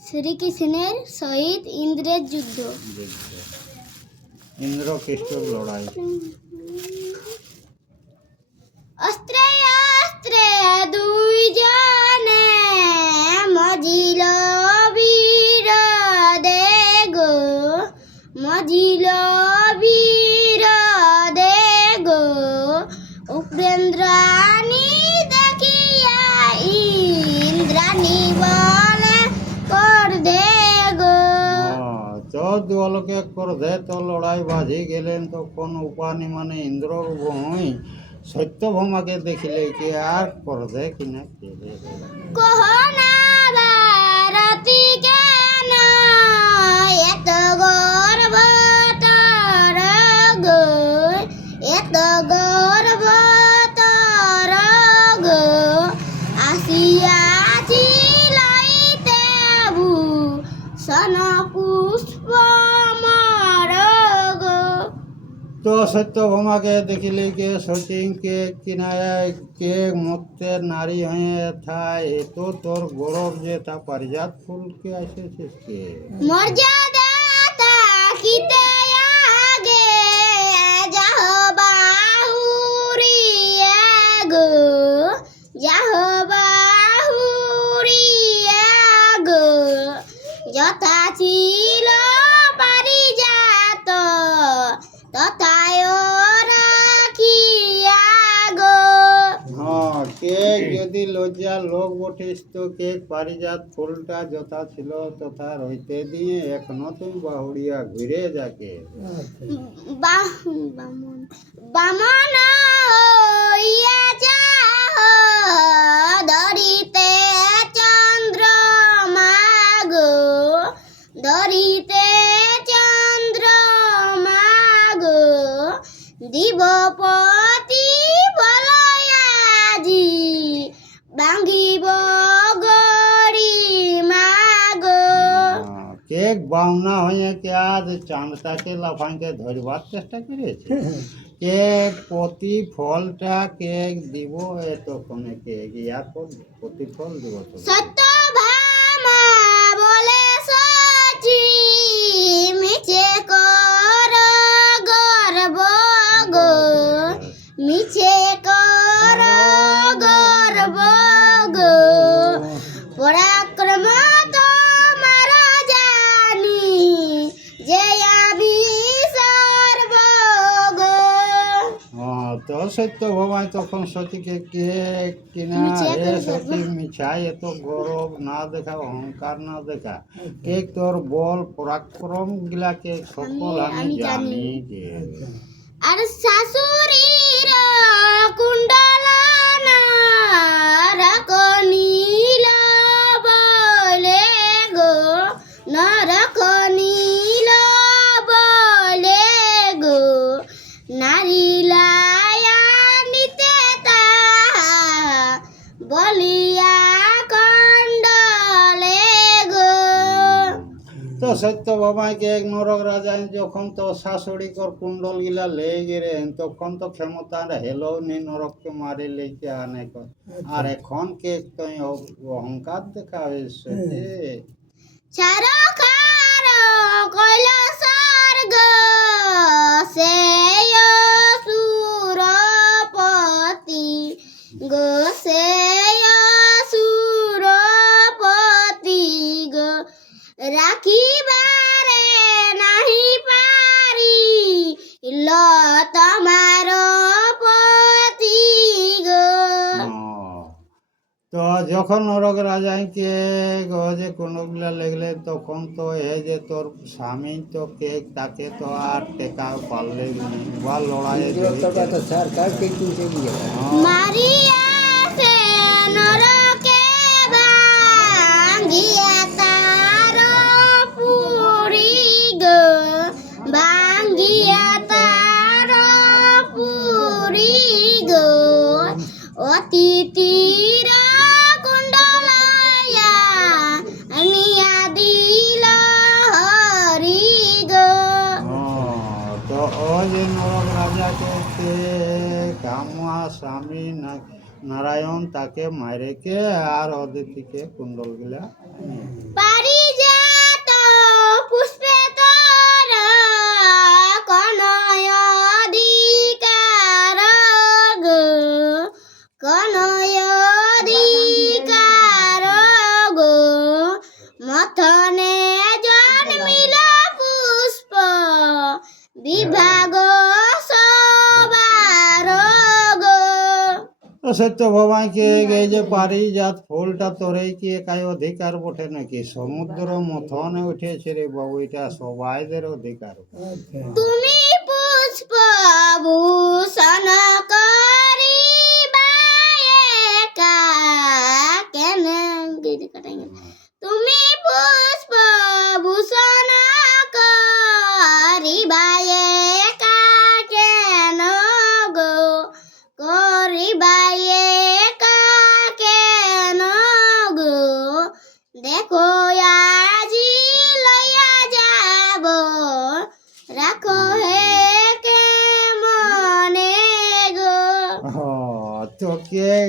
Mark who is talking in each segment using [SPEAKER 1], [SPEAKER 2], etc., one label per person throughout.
[SPEAKER 1] শ্রীকৃষ্ণের সহিত ইন্দ্রের যুদ্ধ।
[SPEAKER 2] যুদ্ধ ইন্দ্র কৃষ্ণর লড়াই। তো ক্রোধে তো লড়াই বাজি গেলেন তখন উপানি মানে ইন্দ্র ভূমি সত্যভমাকে দেখিলে কি আর ক্রোধে কিনা।
[SPEAKER 1] কহনা ভারতী এত গর্ব
[SPEAKER 2] তো সত্যভমাকে দেখিলে কে সচিন কে কিনায় কে মত্তে নারী হয়ে থায় তো তোর গৌরব যে তা পারিজাত ফুলকে আসেছিস কে
[SPEAKER 1] মর্যাদা তাকিতে আগে যাহ বাহুরিয়া গো যাহ বাহুরিয়া গো যথা ছিল পারিজাত তথায় রাখিয়া গো
[SPEAKER 2] হ্যাঁ কে যদি লজ্জা লোক বটিস তো কে পারিজাত ফুলটা যথা ছিল তথা রইতে দিয়ে এক নতুন বাহুড়িয়া ঘুরে যাকে।
[SPEAKER 1] বামন বামন ইয়া যাহ।
[SPEAKER 2] হ্যাঁ, কে বাউনা হয়ে কে আজ চাঁদটাকে লাফাইকে ধরবার চেষ্টা করেছে কেক প্রতি ফলটা কে দিব এতক্ষণে কে গিয়া প্রতিফল দিব তো
[SPEAKER 1] সত্য বলে সচি মিছে
[SPEAKER 2] সত্য ভবাই তখন সতীকে কে কিনা এ সতী মিছাই এত গৌরব না দেখা অহংকার না দেখা। কে তোর বল পরাক্রম গিলাকে সকল
[SPEAKER 1] আমি-
[SPEAKER 2] জানি। যে
[SPEAKER 1] আর শাশুড়ির কুণ্ডলা না রকনীল বলে গো নরকনীল বলে গো নারী লায়া নিতে তাহা বলিয়া কণ্ডলে গো
[SPEAKER 2] তো সত্য বাবাকে এক নরক রাজা যখন তো শাশুড়ি কর কুণ্ডল গিলা লেগে গেলেন তখন তো ক্ষমতা হেলো নি নরককে মারি লেকে আনে কর। আর এখন কে তুই অহংকার দেখা হয়েছে
[SPEAKER 1] সুরপতি গো।
[SPEAKER 2] যখন নরক রাজাকে গজে কোনগুলা লেগলে তখন তো এ যে তোর স্বামী তো কে তাকে তো আর টেকা পারলে নি। বা লড়াইয়ে স্বামী নারায়ণ তাকে মারেকে আর অদিতিকে কুণ্ডলগুলা
[SPEAKER 1] পারি
[SPEAKER 2] তো সত্য ভবাইকে গে যে পারি যাত ফুলটা তোরেই কি একাই অধিকার বটে নাকি? সমুদ্র মথন উঠেছে রে বাবু এটা সবাইদের অধিকার।
[SPEAKER 1] তুমি পুষ্প ভূষণ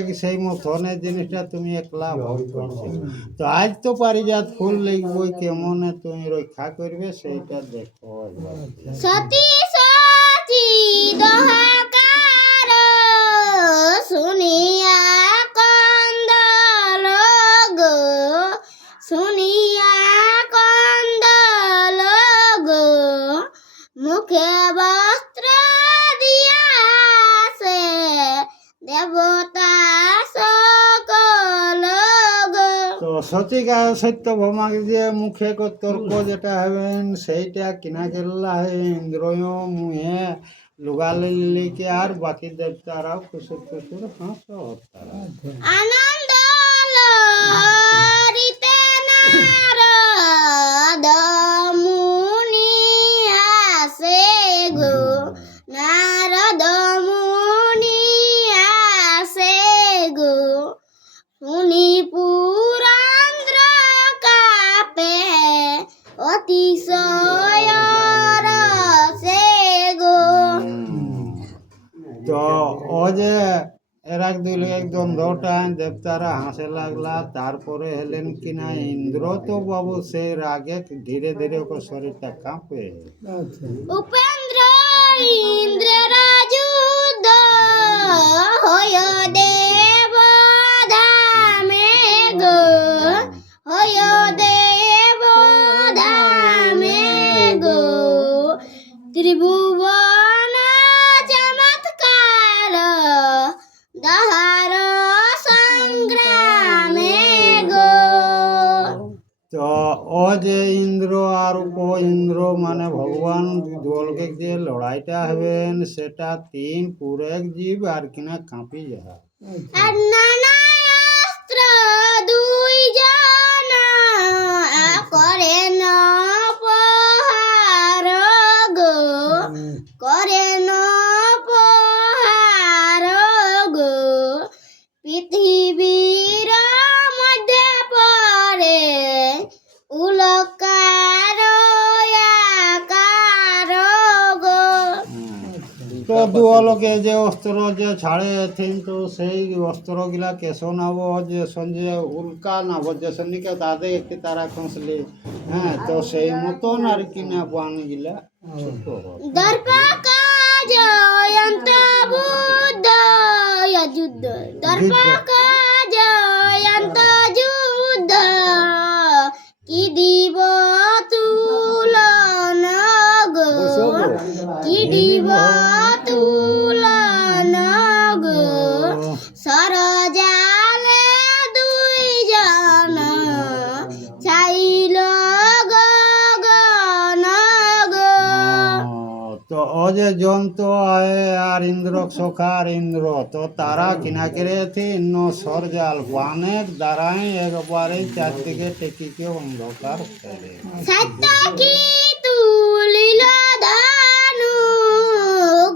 [SPEAKER 1] কে
[SPEAKER 2] সেই মথনের জিনিসটা তুমি একলা ভোগ করছ তো আজ তো পারিজাত ফুল লিখবই কেমনে তুমি রক্ষা করবে সেইটা দেখো।
[SPEAKER 1] সতী সচি দহাকার শুনিয়া কন্দল গো শুনিয়া কন্দল গো মুখে বস্ত্র দিয়া সে দেবতা সকল গো
[SPEAKER 2] তো সচিকা সত্য ভমাকে যে মুখে ক- তর্ক যেটা হবেন সেইটা কিনা কেল্লা ইন্দ্রয় মুহে লুগা লিলিকে আর বাকি দেবতারাও কুসুর কুসুর হাস তারা
[SPEAKER 1] আনন্দ
[SPEAKER 2] দ্বন্দ্বটা দেবতারা হাসে লাগলা তারপরে হলেন কিনা ইন্দ্র? তো বাবু সেই রাগে ধীরে ধীরে ওকে শরীরটা কাঁপে।
[SPEAKER 1] উপেন্দ্র ইন্দ্রের যুদ্ধ হয় দেব ধামে গো। হয় দেব ধামে গো। ত্রিভুবন
[SPEAKER 2] যে ইন্দ্র আর উপ ইন্দ্র মানে ভগবান দলকে যে লড়াইটা হবেন সেটা তিন পুরেক জীব আর কিনা কাঁপি যায়
[SPEAKER 1] আর নানা অস্ত্র দুই জন করে ন করে ন
[SPEAKER 2] দুয়ালোকে যে অস্ত্র যে ছাড়ে থিন তো সেই অস্ত্র গিলা কেশ নাব যে সঞ্জে উল্কা নাব যে সন্নিকে তাদের একটি তারা খসলি হ্যাঁ তো সেই মতন আর কি না বান গিলা
[SPEAKER 1] যুদ্ধ যুদ্ধ কি দিব তুলন গো? কি দিব?
[SPEAKER 2] তো ও আয়ে আর ইন্দ্র সখার ইন্দ্র, তো তারা কিনা করে থিন সরজাল। বানের দ্বারাই একবারে চারদিকে টেকিকে অন্ধকার ফেলে।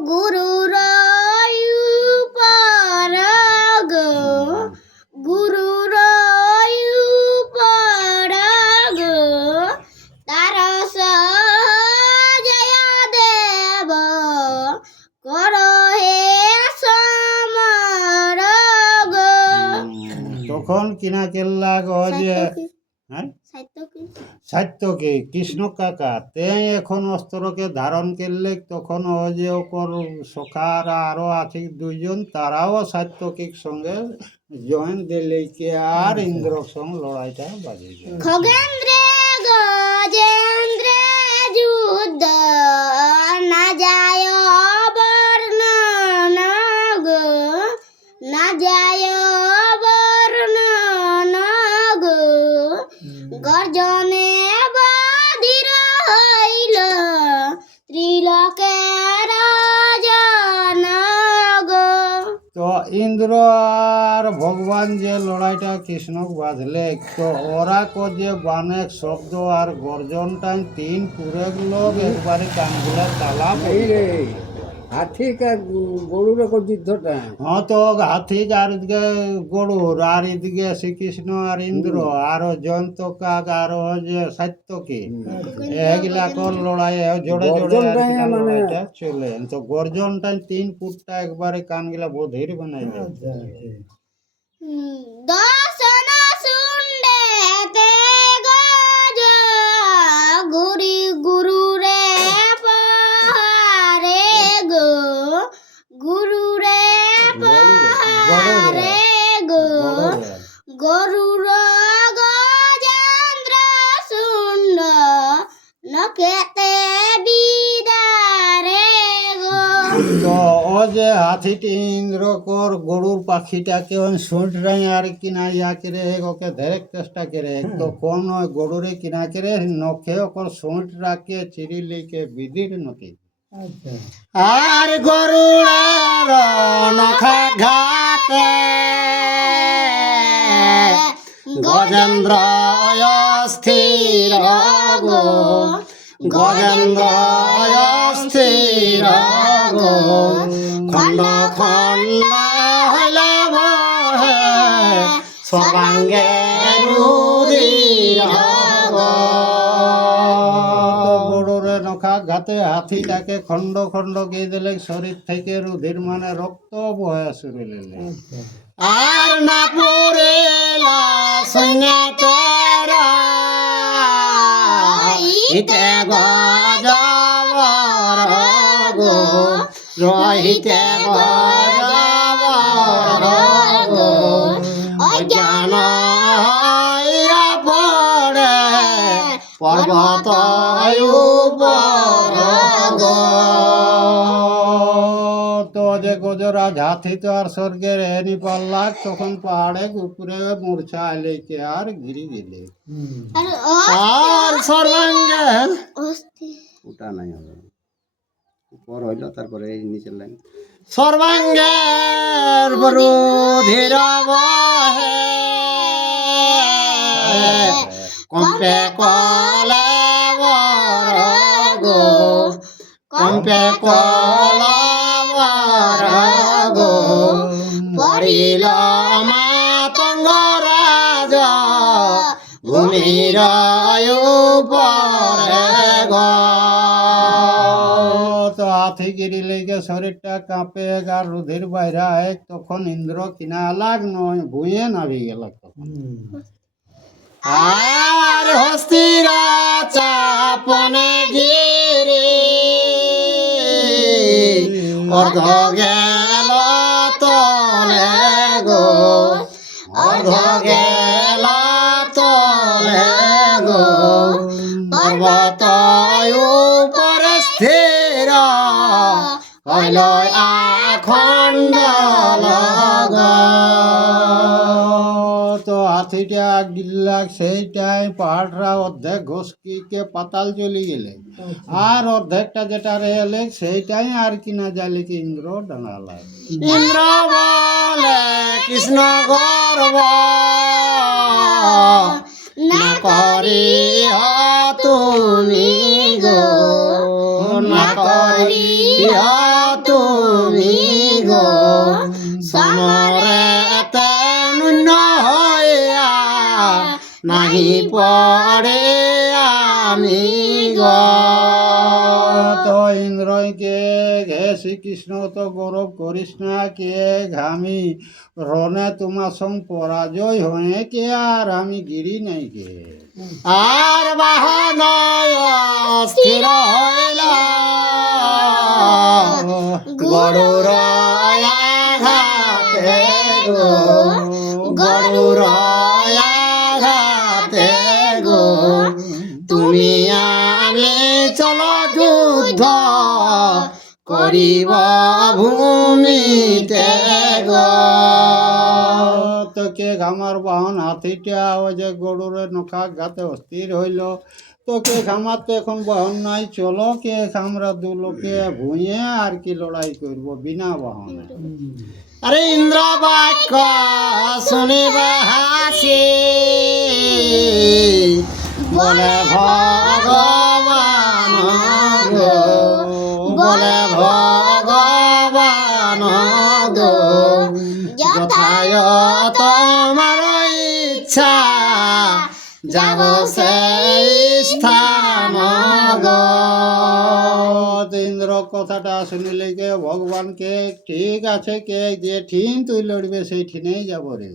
[SPEAKER 1] গুরুর উপর
[SPEAKER 2] কিনা কেল্লা গো যে হ্যাঁ?
[SPEAKER 1] সাহিত্য কি
[SPEAKER 2] সাত্যকে কৃষ্ণ কাকা তে এখন অস্ত্রকে ধারণ করলে তখন ও যে ওকর সখার আরও আছে দুইজন তারাও সাত্যকিক সঙ্গে জয়েন দিলে কে আর ইন্দ্র সঙ্গে লড়াইটা যায়
[SPEAKER 1] খগেন্দ্রে গজেন্দ্রে যুদ্ধ না যায় না যায় গর্জনে বাধির হইল। ত্রিলোকের
[SPEAKER 3] তো ইন্দ্র আর ভগবান যে লড়াইটা কৃষ্ণক বাঁধলে তো ওরা কো যে বানেক শব্দ আর গর্জনটাই তিন পুরেক লোক একবারে কানগুলা তালা
[SPEAKER 4] হাতি গরুর যুদ্ধটা
[SPEAKER 3] হ্যাঁ তো হাতি আর এদিকে গরুর আর এদিকে শ্রীকৃষ্ণ আর ইন্দ্র আর জয়ন্ত কাক আর ওই যে সাত্যকী এগুলা কর লড়াই আর
[SPEAKER 4] মানে-
[SPEAKER 3] চলে তো গর্জনটা তিন ফুটটা একবারে কানগুলা বধির
[SPEAKER 1] দর্শন শুন্ডেতে গজ গুরি গুরু রে পারে গো গুরু রে পারে গো
[SPEAKER 3] বড়
[SPEAKER 1] গরুর গজেন্দ্র শুন্ড নকেতে বিদারে গো?
[SPEAKER 3] তো ও যে হাতিটি ইন্দ্র কর গরুর পাখিটাকে ওই রাই আর কিনা ইয়া করে ওকে ধরেক চেষ্টা করে। তো কোন ওই গরুরে কিনা করে নখে ওকর শুট রাখে চিরি লিকে বিদির নকি আর গরুড়ের নখা ঘাতে গজেন্দ্র স্থির গো। গজেন্দ্র স্থির গো খণ্ড খণ্ড হইলে বহে সবাঙ্গে রুদির নখা ঘাতে হাতিটাকে খণ্ড খণ্ড গিয়ে দিলে শরীর থেকে রুধির মানে রক্ত বহে শুরু আর না পড়েলা সৈন্যতের ইতে গজবর গো রহিতে গো অজ্ঞান হইয়া পড়ে পর্বত উপর গো তো আর স্বর্গের তখন পাহাড়ে উপরে মূর্ছা লেকে আর গিরি গেলে
[SPEAKER 1] আর
[SPEAKER 3] সর্বাঙ্গে
[SPEAKER 4] ওটা নাই হবে। উপর হইল তারপরে এই নিচের লাইন।
[SPEAKER 3] সর্বাঙ্গের কম্পে কলে গো কম্পে কলা পড়িল মাতঙ্গ রাজ ভূমির উপরে হাতি গিরি লেগে শরীরটা কাঁপে আর রুধির বাইরা এক তখন ইন্দ্র কিনা লাগ নয় ভুঁয়ে নাবি গেল তখন। আর হস্তিরা চাপনে গিরি অর্ধ গো অর্ধ গেল তলে গো পর্বত উপরে স্থির হইল আখণ্ড লগ তো হাতিটা গিল্লা সেইটাই পাহাড়রা অর্ধেক ঘুষকিকে পাতাল চলে গেলে। আর অর্ধেকটা যেটা রেলে সেইটাই আর কিনা যালে কি ইন্দ্র ডাঙালায় ইন্দ্র বলে কৃষ্ণ গর্ব না করি তুমি গো। না করি তুমি গো। সমরে তেন হইয়া নাহি পড়ে আমি গো। শ্রীকৃষ্ণ তো গৌরব করিস না, কে ঘামি? রনে তোমার সঙ্গ পরাজয় হয়ে কে? আর আমি গিরি নাই কে? আর বাহানয় স্থির হইল গরুর
[SPEAKER 2] ঘামার বাহন হাতিটা ওই যে গরুরে নখা গাতে অস্থির হইল। তো কে খামার তো এখন বাহন নাই চলো কে আমরা দু লোকে ভুঁয়ে আর কি লড়াই করব বিনা বাহনে।
[SPEAKER 3] আরে ইন্দ্র বাক্য শুনিবা হাসি বলে ভগবান
[SPEAKER 2] কথাটা শুনিলে কে ভগবানকে ঠিক আছে কে যে ঠিন তুই লড়বে, সেই ঠিনেই যাব রে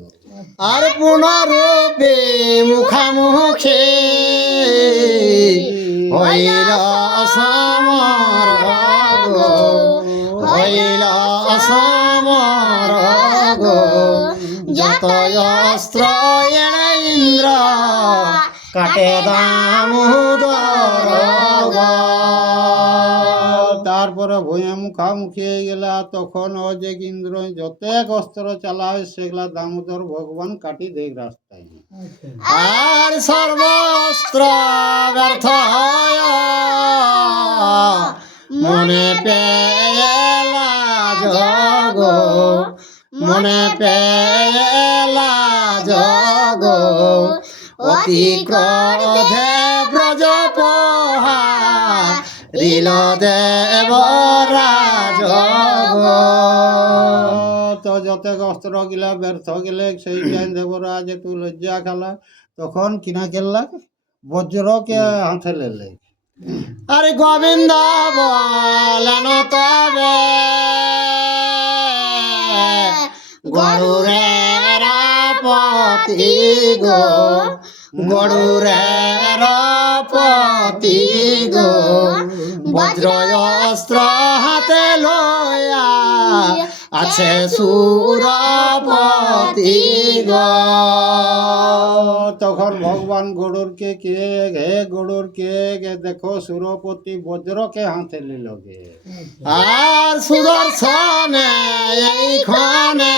[SPEAKER 3] আর পুনরূপে মুখামুখে হইল সমর গো হইল সমর গো যত অস্ত্র এড়ে ইন্দ্র কাটে দামোদর
[SPEAKER 2] ভূয়ে মুখামুখি হয়ে গেলা। তখন ও যে ইন্দ্র যতেক অস্ত্র চালায় সেগুলা দামোদর ভগবান কাটি দেখ রাস্তায়।
[SPEAKER 3] আর সর্বস্ত্র ব্যর্থ হয়। মনে পেলা জগ মনে পেলা জগ। অতি ক্রোধে রিল দেব
[SPEAKER 2] তো যতেক অস্ত্র গিলা ব্যর্থ গেলে সেই টাইম দেবরাজ একটু লজ্জা খেলা। তখন কিনা খেললা বজ্রকে হাতে লেলে।
[SPEAKER 3] আরে গোবিন্দ বলেন তবে গরুরে পতি গো গরুরে পতি গো বজ্র অস্ত্র হাতে লয়া আছে সুরপতি গো।
[SPEAKER 2] তখন ভগবান গরুরকে কে হে গরুর কে গে, দেখো সুরপতি বজ্রকে হাতে লিল গে।
[SPEAKER 3] আর সুদর্শনে এইখানে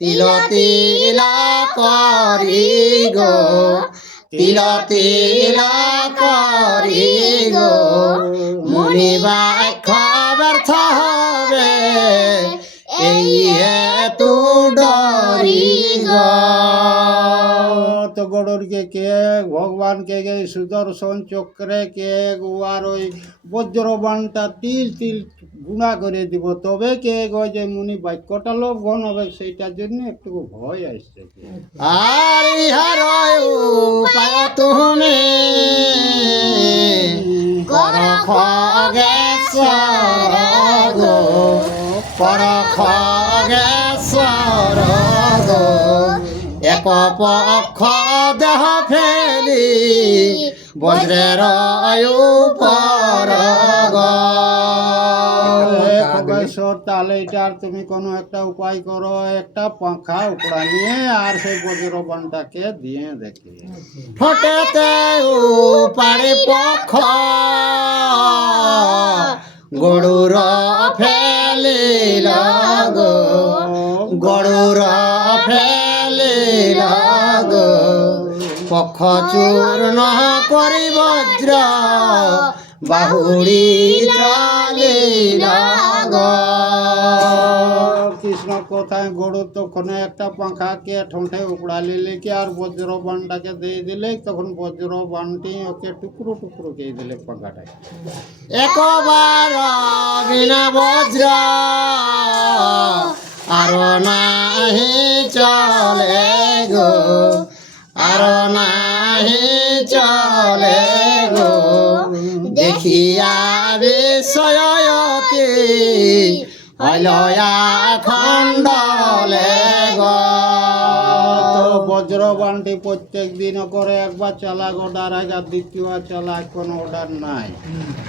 [SPEAKER 3] তিল তিলা করি গো, তিল তিলা করি গো। মুনিবা খবর হবে এই তু ডরি গো।
[SPEAKER 2] তো গরুরকে কে, ভগবানকে গে সুদর্শন চক্রে কে উয়ার ওই বজ্রবানটা তিল তিল গুণা করে দিব তবে কে গো যে মুনি বাক্যটা লোক ঘন হবে সেইটার জন্য একটু ভয় আসছে।
[SPEAKER 3] আর ইহার উপায় তুমি কর গো এক পক্ষ দেহ ফেলি বজ্রের
[SPEAKER 2] তাহলে এটার তুমি কোনো একটা উপায় করো একটা পাখা উপড়া নিয়ে আর সেই বজ্রবানটাকে দিয়ে দেখি।
[SPEAKER 3] ফটেতে পারে পক্ষ গরুর ফেলিল গো। গরুর ফেলিল গো পক্ষ চূর্ণ করি বজ্র বাহুড়ি চালিল গো
[SPEAKER 2] কৃষ্ণ কোথায় গরু তখন একটা পাখাকে ঠোঁটে উপড়া নিলে কি আর বজ্রবানটাকে দিয়ে দিলে তখন বজ্রবানটি ওকে টুকরো টুকরো দিয়ে দিলে পাখাটাকে।
[SPEAKER 3] একবার বিনা বজ্র আর নাহি চলে গো আর নাহি চলে গো। দেখিয়া বিষয়তি হলয়া খণ্ডলে
[SPEAKER 2] বজ্রবানটি প্রত্যেক দিন করে একবার চালাক অর্ডার আছে আর দ্বিতীয় চালাক কোনো অর্ডার নাই।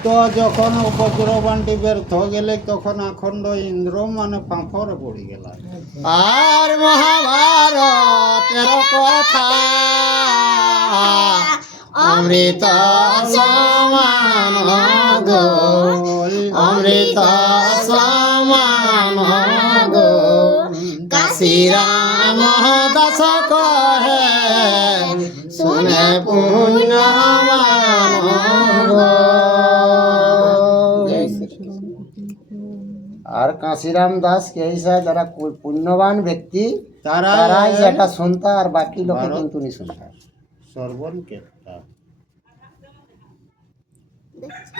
[SPEAKER 2] তো যখন বজ্রবানটি ব্যর্থ গেলে তখন আখণ্ড ইন্দ্র মানে পাঁপড়ে পড়ে গেল
[SPEAKER 3] আর মহাভারতের কথা, অমৃত সমান অমৃত সমান গো কাশ
[SPEAKER 4] আর কাশিরাম দাস কে হিসাবে যারা কু- পুণ্যবান ব্যক্তি
[SPEAKER 2] তারা
[SPEAKER 4] তারাই সেটা শুনতা আর বাকি লোকে
[SPEAKER 2] ভারত-
[SPEAKER 4] কিন্তু নি শুনতা
[SPEAKER 2] সর্বন কেতা।
[SPEAKER 1] দেখছি।